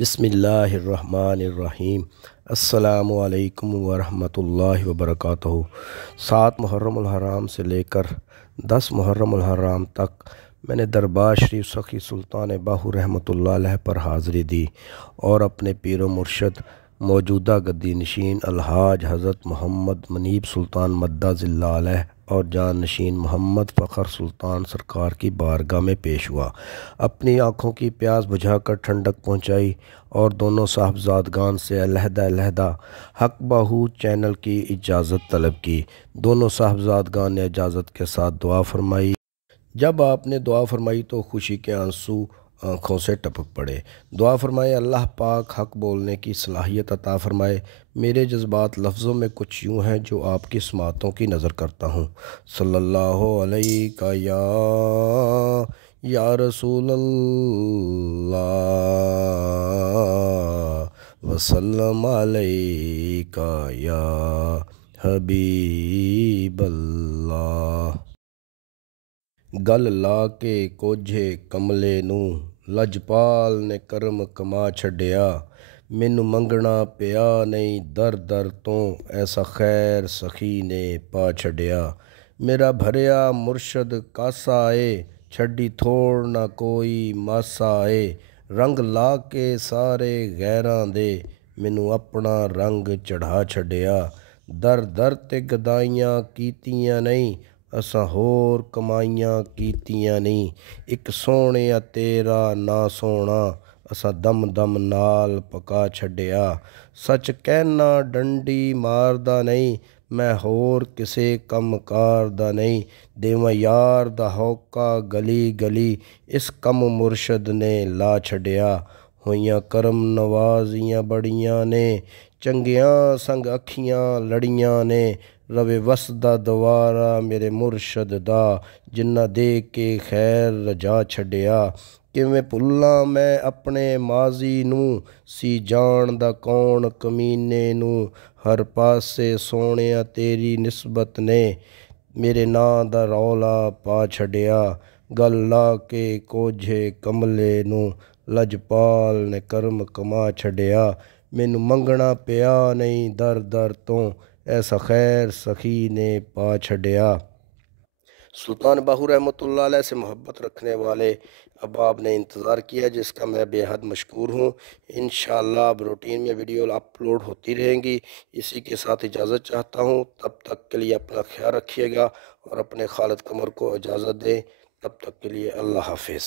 بسم اللہ الرحمن الرحیم۔ السلام علیکم ورحمۃ اللہ وبرکاتہ۔ 7 محرم الحرام سے لے کر 10 محرم الحرام تک میں نے دربار شریف سخی سلطان باہو رحمۃ اللہ علیہ پر حاضری دی اور اپنے پیر و مرشد موجودہ گدی نشین الحاج حضرت محمد منیب سلطان مدہ ذلہ علیہ اور جان نشین محمد فخر سلطان سرکار کی بارگاہ میں پیش ہوا، اپنی آنکھوں کی پیاس بجھا کر ٹھنڈک پہنچائی اور دونوں صاحبزادگان سے علیحدہ علیحدہ حق باہو چینل کی اجازت طلب کی۔ دونوں صاحبزادگان نے اجازت کے ساتھ دعا فرمائی۔ جب آپ نے دعا فرمائی تو خوشی کے آنسو آنکھوں سے ٹپک پڑے۔ دعا فرمائے اللہ پاک حق بولنے کی صلاحیت عطا فرمائے۔ میرے جذبات لفظوں میں کچھ یوں ہیں جو آپ کی سماعتوں کی نظر کرتا ہوں۔ صلی اللہ علیہ یا رسول اللہ وسلم علیہ یا حبیب اللہ۔ گل لا کے کوجھے کملے نوں لجپال نے کرم کما چھڈیا، مینوں منگنا پیا نہیں در در تو ایسا خیر سخی نے پا چھڈیا۔ میرا بھریا مرشد کاسا اے چھڈی تھوڑ نہ کوئی ماسا اے، رنگ لا کے سارے غیراں دے مینوں اپنا رنگ چڑھا چھڈیا۔ در در تے گدائیاں کیتیاں نہیں اساں ہور کمائیاں کیتیاں نہیں، ایک سونیا تیرا نا سونا اساں دم دم نال پکا چھڈیا۔ سچ کہنا ڈنڈی ماردا نہیں میں ہور کسے کم کار دا نہیں، دیواں یار دا ہوکا گلی گلی اس کم مرشد نے لا چھڈیا۔ ہوئیاں کرم نوازیاں بڑیاں نے چنگیاں سنگ اکھیاں لڑیاں نے، روے وسدا دوارا میرے مرشد دا جنہ دے کے خیر رجا چھڈیا۔ کیویں بھلاں میں اپنے ماضی نوں سی جان دا کون کمینے نوں، ہر پاسے سونیا تیری نسبت نے میرے ناں دا رولا پا چھڈیا۔ گل لا کے کوجھے کملے نوں لجپال نے کرم کما چھڈیا، مینوں منگنا پیا نہیں در در تو ایسا خیر سخی نے پا چھڈیا۔ سلطان باہو رحمۃ اللہ علیہ سے محبت رکھنے والے احباب نے انتظار کیا جس کا میں بے حد مشکور ہوں۔ انشاءاللہ اب روٹین میں ویڈیو اپلوڈ ہوتی رہیں گی۔ اسی کے ساتھ اجازت چاہتا ہوں، تب تک کے لیے اپنا خیال رکھیے گا اور اپنے خالد قمر کو اجازت دیں۔ تب تک کے لیے اللہ حافظ۔